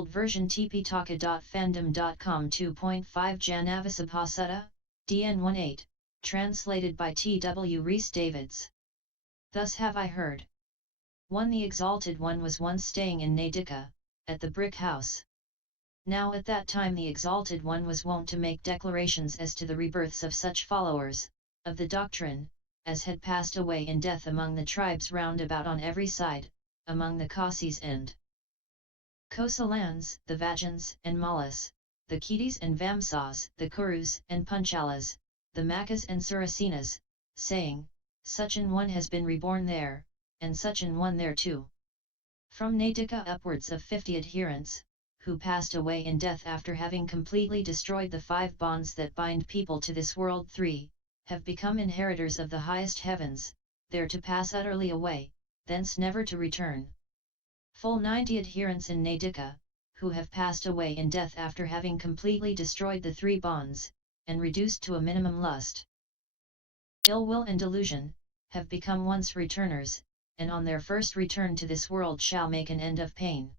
old version tptaka.fandom.com 2.5 Janavasabha Sutta, DN 18, translated by T.W. Rhys Davids. Thus have I heard. 1. The Exalted One was once staying in Nadika, at the brick house. Now at that time the Exalted One was wont to make declarations as to the rebirths of such followers, of the doctrine, as had passed away in death among the tribes round about on every side, among the Kasis and Kosalans, the Vajjians and Mallas, the Chetis and Vamsas, the Kurus and Panchalas, the Macchas and Surasenas, saying, such an one has been reborn there, and such an one there too. From Nadika upwards of 50 adherents, who passed away in death after having completely destroyed the 5 bonds that bind people to this world 3, have become inheritors of the highest heavens, there to pass utterly away, thence never to return. Full 90 adherents in Nadika, who have passed away in death after having completely destroyed the 3 bonds, and reduced to a minimum lust, ill will and delusion, have become once returners, and on their first return to this world shall make an end of pain.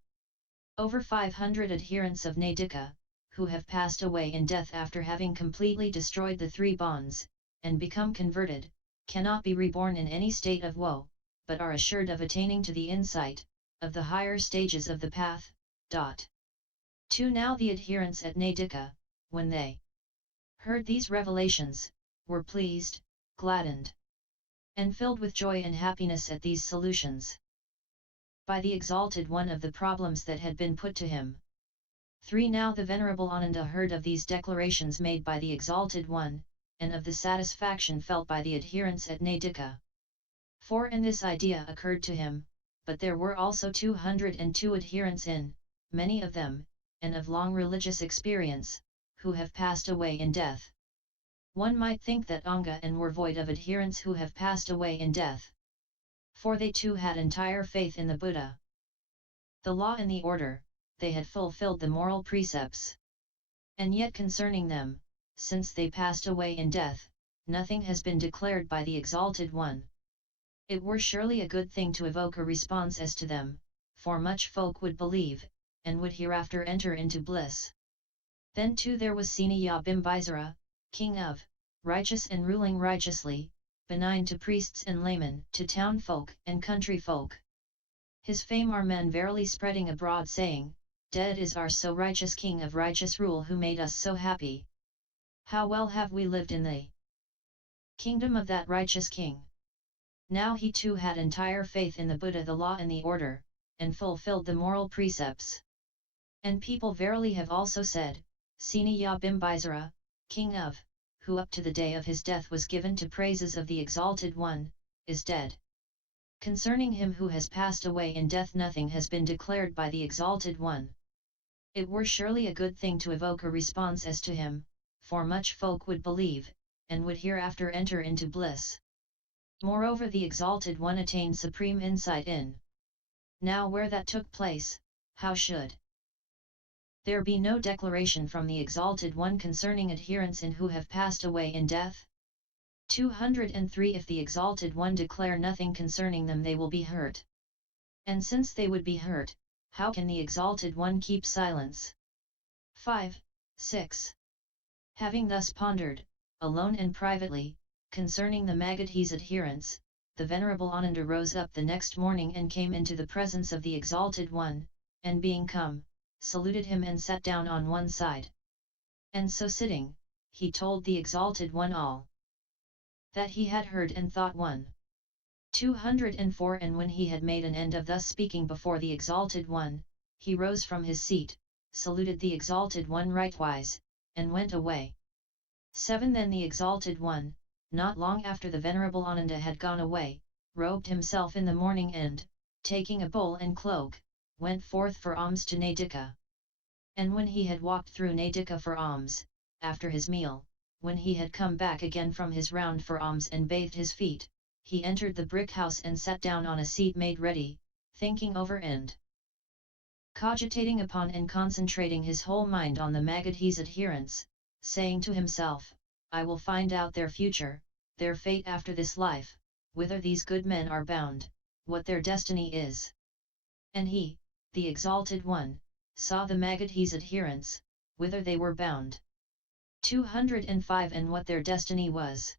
Over 500 adherents of Nadika, who have passed away in death after having completely destroyed the 3 bonds, and become converted, cannot be reborn in any state of woe, but are assured of attaining to the insight, of the higher stages of the path. 2. Now the adherents at Nadika, when they heard these revelations, were pleased, gladdened, and filled with joy and happiness at these solutions by the Exalted One of the problems that had been put to him. 3. Now the Venerable Ananda heard of these declarations made by the Exalted One, and of the satisfaction felt by the adherents at Nadika. 4. And this idea occurred to him, but there were also 202 adherents many of them, and of long religious experience, who have passed away in death. One might think that Anga and were void of adherents who have passed away in death. For they too had entire faith in the Buddha, the law and the order, they had fulfilled the moral precepts. And yet concerning them, since they passed away in death, nothing has been declared by the Exalted One. It were surely a good thing to evoke a response as to them, for much folk would believe, and would hereafter enter into bliss. Then too there was Bimbisara, king of, righteous and ruling righteously, benign to priests and laymen, to town folk and country folk. His fame are men verily spreading abroad saying, dead is our so righteous king of righteous rule who made us so happy. How well have we lived in the kingdom of that righteous king. Now he too had entire faith in the Buddha, the law and the order, and fulfilled the moral precepts. And people verily have also said, Bimbisara, king of, who up to the day of his death was given to praises of the Exalted One, is dead. Concerning him who has passed away in death nothing has been declared by the Exalted One. It were surely a good thing to evoke a response as to him, for much folk would believe, and would hereafter enter into bliss. Moreover the Exalted One attained supreme insight in. Now where that took place, how should there be no declaration from the Exalted One concerning adherents in who have passed away in death? 203 If the Exalted One declare nothing concerning them they will be hurt. And since they would be hurt, how can the Exalted One keep silence? 5, 6. Having thus pondered, alone and privately, concerning the Magadhis adherents, the Venerable Ananda rose up the next morning and came into the presence of the Exalted One, and being come, saluted him and sat down on one side. And so sitting, he told the Exalted One all that he had heard and thought. 204 And when he had made an end of thus speaking before the Exalted One, he rose from his seat, saluted the Exalted One rightwise, and went away. 7 Then the Exalted One, not long after the Venerable Ananda had gone away, robed himself in the morning and, taking a bowl and cloak, went forth for alms to Nadika. And when he had walked through Nadika for alms, after his meal, when he had come back again from his round for alms and bathed his feet, he entered the brick house and sat down on a seat made ready, thinking over and cogitating upon and concentrating his whole mind on the Magadhis adherents, saying to himself, I will find out their future, their fate after this life, whither these good men are bound, what their destiny is. And he, the Exalted One, saw the Magadhis adherents, whither they were bound. 205 And what their destiny was.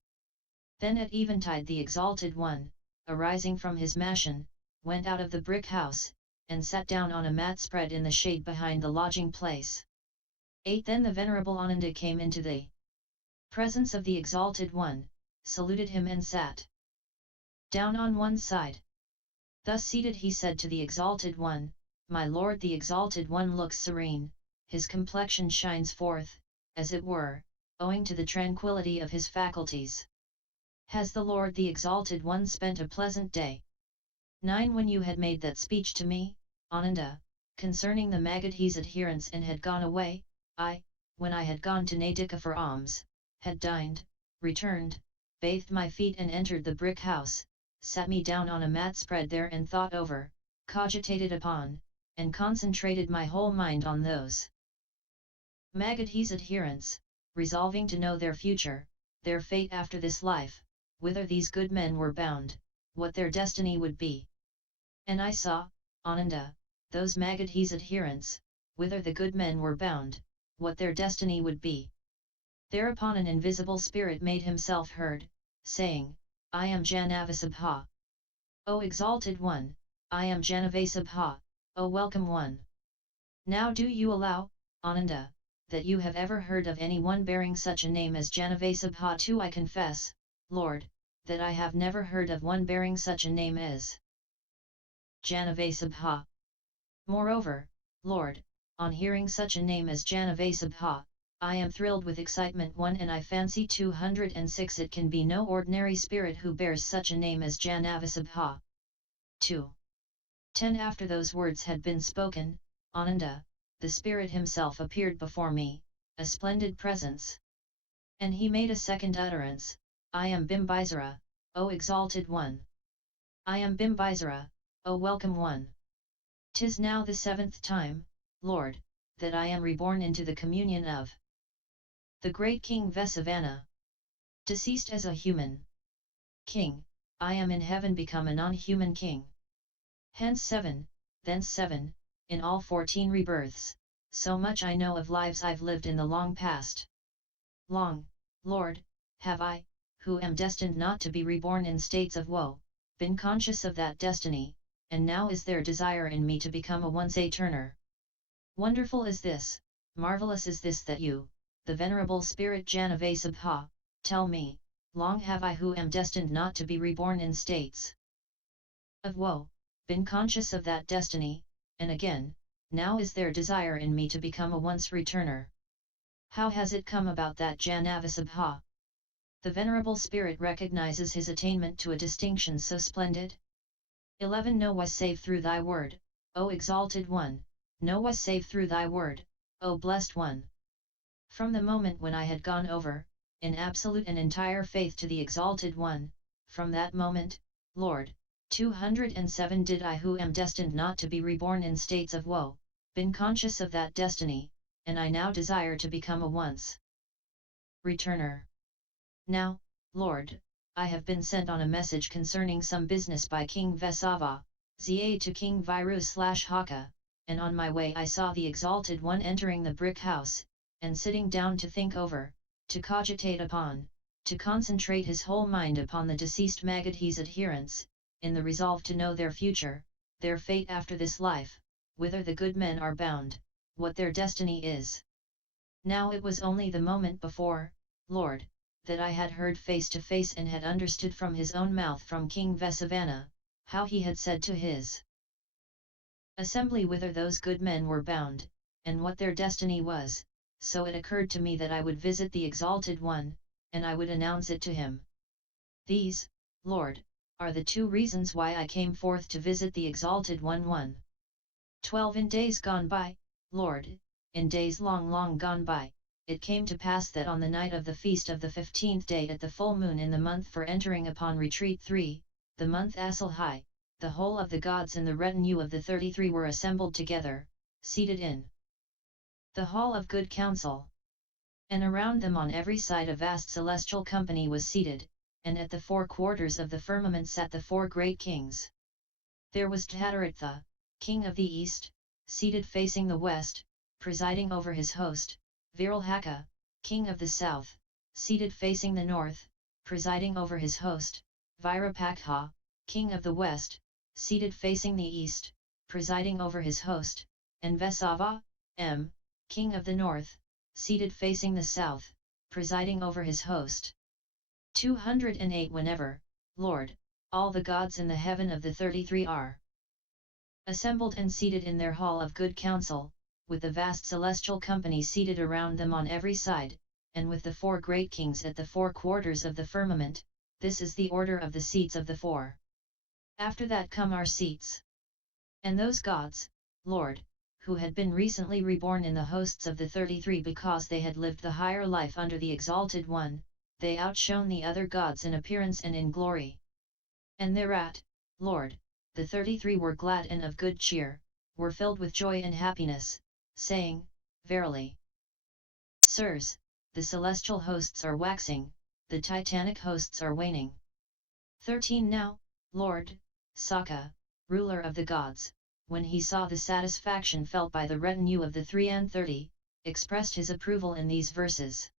Then at eventide the Exalted One, arising from his mansion, went out of the brick house, and sat down on a mat spread in the shade behind the lodging place. 8 Then the Venerable Ananda came into the presence of the Exalted One, saluted him and sat down on one side. Thus seated he said to the Exalted One, My Lord, the Exalted One looks serene, his complexion shines forth, as it were, owing to the tranquility of his faculties. Has the Lord the Exalted One spent a pleasant day? 9 When you had made that speech to me, Ananda, concerning the Magadhis adherents and had gone away, I, when I had gone to Nadika for alms, had dined, returned, bathed my feet and entered the brick house, sat me down on a mat spread there and thought over, cogitated upon, and concentrated my whole mind on those Magadhis adherents, resolving to know their future, their fate after this life, whither these good men were bound, what their destiny would be. And I saw, Ananda, those Magadhis adherents, whither the good men were bound, what their destiny would be. Thereupon an invisible spirit made himself heard, saying, I am Janavasabha. O Exalted One, I am Janavasabha, O Welcome One. Now do you allow, Ananda, that you have ever heard of any one bearing such a name as Janavasabha? Too I confess, Lord, that I have never heard of one bearing such a name as Janavasabha. Moreover, Lord, on hearing such a name as Janavasabha, I am thrilled with excitement. 1 And I fancy 206 it can be no ordinary spirit who bears such a name as Janavasabha. 2. 10 After those words had been spoken, Ananda, the spirit himself appeared before me, a splendid presence. And he made a second utterance, I am Bimbisara, O Exalted One. I am Bimbisara, O Welcome One. 'Tis now the 7th time, Lord, that I am reborn into the communion of the great King Vesavana. Deceased as a human king, I am in heaven become a non-human king. Hence 7, thence 7, in all 14 rebirths, so much I know of lives I've lived in the long past. Long, Lord, have I, who am destined not to be reborn in states of woe, been conscious of that destiny, and now is there desire in me to become a once-eterner. Wonderful is this, marvelous is this that you, the Venerable Spirit Janavasabha, tell me, long have I who am destined not to be reborn in states of woe, been conscious of that destiny, and again, now is there desire in me to become a once-returner. How has it come about that Janavasabha? The Venerable Spirit recognizes his attainment to a distinction so splendid. 11 No was save through thy word, O Exalted One, no was save through thy word, O Blessed One. From the moment when I had gone over, in absolute and entire faith to the Exalted One, from that moment, Lord, 207 did I who am destined not to be reborn in states of woe, been conscious of that destiny, and I now desire to become a once returner. Now, Lord, I have been sent on a message concerning some business by King Vesava, Za to King Viru/Haka, and on my way I saw the Exalted One entering the brick house, and sitting down to think over, to cogitate upon, to concentrate his whole mind upon the deceased Magadhis adherents, in the resolve to know their future, their fate after this life, whither the good men are bound, what their destiny is. Now it was only the moment before, Lord, that I had heard face to face and had understood from his own mouth from King Vesavana, how he had said to his assembly whither those good men were bound, and what their destiny was, so it occurred to me that I would visit the Exalted One, and I would announce it to him. These, Lord, are the 2 reasons why I came forth to visit the Exalted One. 1. 12 In days gone by, Lord, in days long gone by, it came to pass that on the night of the feast of the 15th day at the full moon in the month for entering upon retreat 3, the month Asalhai, the whole of the gods and the retinue of the 33 were assembled together, seated in the hall of good counsel. And around them on every side a vast celestial company was seated, and at the 4 quarters of the firmament sat the 4 great kings. There was Dhataratha, king of the east, seated facing the west, presiding over his host, Viralhaka, king of the south, seated facing the north, presiding over his host, Virapakha, king of the west, seated facing the east, presiding over his host, and Vesava, king of the north, seated facing the south, presiding over his host. 208 Whenever, Lord, all the gods in the heaven of the 33 are assembled and seated in their hall of good counsel, with the vast celestial company seated around them on every side, and with the 4 great kings at the 4 quarters of the firmament, this is the order of the seats of the 4. After that come our seats. And those gods, Lord, who had been recently reborn in the hosts of the 33 because they had lived the higher life under the Exalted One, they outshone the other gods in appearance and in glory. And thereat, Lord, the 33 were glad and of good cheer, were filled with joy and happiness, saying, Verily, Sirs, the celestial hosts are waxing, the titanic hosts are waning. 13 Now, Lord, Sakka, ruler of the gods, when he saw the satisfaction felt by the retinue of the 33, expressed his approval in these verses.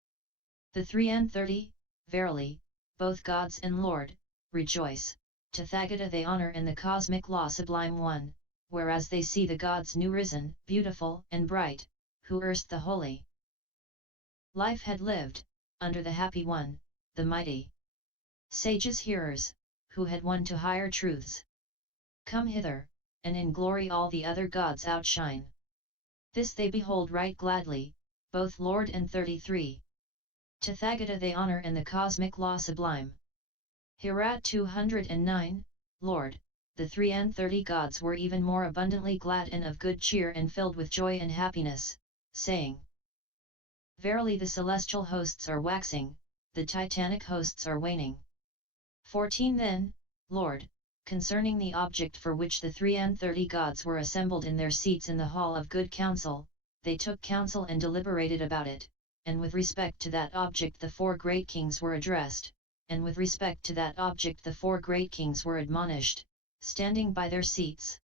The 33, verily, both gods and Lord, rejoice, Tathagata they honor and the cosmic law sublime one, whereas they see the gods new risen, beautiful and bright, who erst the holy life had lived, under the happy one, the mighty sages hearers, who had won to higher truths. Come hither, and in glory all the other gods outshine. This they behold right gladly, both Lord and 33. Tathagata they honor and the cosmic law sublime. Hereat 209, Lord, the 33 gods were even more abundantly glad and of good cheer and filled with joy and happiness, saying, Verily the celestial hosts are waxing, the titanic hosts are waning. 14 Then, Lord, concerning the object for which the 33 gods were assembled in their seats in the hall of good counsel, they took counsel and deliberated about it, and with respect to that object the 4 great kings were addressed, and with respect to that object the 4 great kings were admonished, standing by their seats.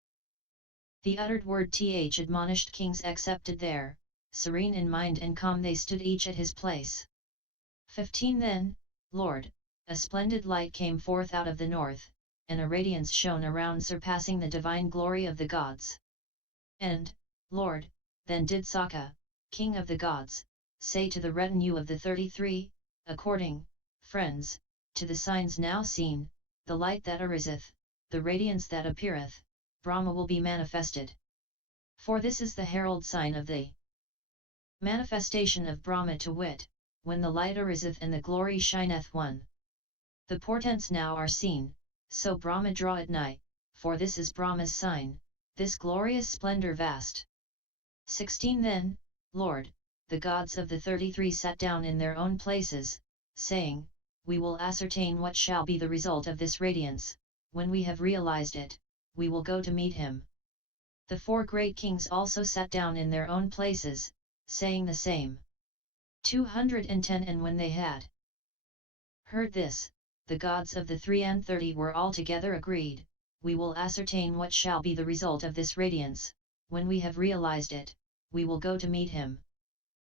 The uttered word th admonished kings accepted there, serene in mind and calm they stood each at his place. 15 Then, Lord, a splendid light came forth out of the north, and a radiance shone around surpassing the divine glory of the gods. And, Lord, then did Sakka, king of the gods, say to the retinue of the 33, according, friends, to the signs now seen, the light that ariseth, the radiance that appeareth, Brahma will be manifested. For this is the herald sign of the manifestation of Brahma, to wit, when the light ariseth and the glory shineth one. The portents now are seen, so Brahma draweth nigh, for this is Brahma's sign, this glorious splendor vast. 16 Then, Lord, the gods of the 33 sat down in their own places, saying, We will ascertain what shall be the result of this radiance, when we have realized it, we will go to meet him. The 4 great kings also sat down in their own places, saying the same. 210 And when they had heard this, the gods of the 33 were altogether agreed, we will ascertain what shall be the result of this radiance, when we have realized it, we will go to meet him.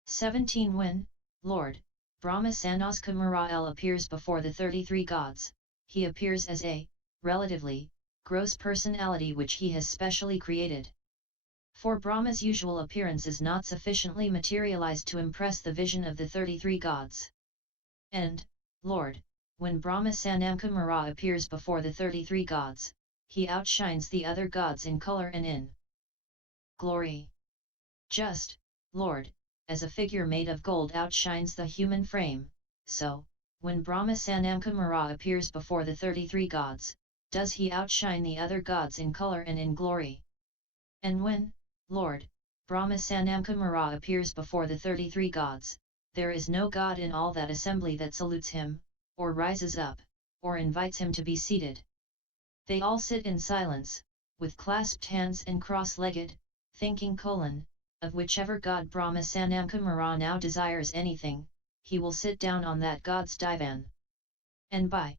17 When, Lord, Brahma Sanaskamara appears before the 33 gods, he appears as a, relatively, gross personality which he has specially created. For Brahma's usual appearance is not sufficiently materialized to impress the vision of the 33 gods. And, Lord, when Brahma Sanamkamara appears before the 33 gods, he outshines the other gods in color and in glory. Just, Lord, as a figure made of gold outshines the human frame, so, when Brahma Sanamkamara appears before the 33 gods, does he outshine the other gods in color and in glory. And when, Lord, Brahma Sanamkamara appears before the 33 gods, there is no god in all that assembly that salutes him, or rises up, or invites him to be seated. They all sit in silence, with clasped hands and cross-legged, thinking of whichever god Brahma Sanamkamara now desires anything, he will sit down on that god's divan. And by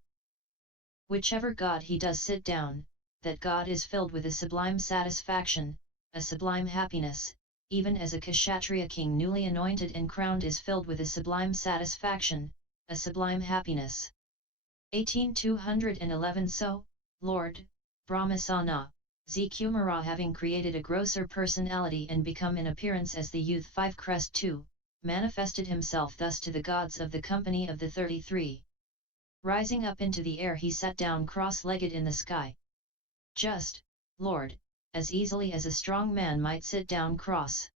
whichever god he does sit down, that god is filled with a sublime satisfaction, a sublime happiness, even as a Kshatriya king newly anointed and crowned is filled with a sublime satisfaction, a sublime happiness. 18,211 So, Lord, Brahmasana, Zkumara having created a grosser personality and become in appearance as the youth 5 crest 2, manifested himself thus to the gods of the company of the 33. Rising up into the air he sat down cross-legged in the sky. Just, Lord, as easily as a strong man might sit down cross.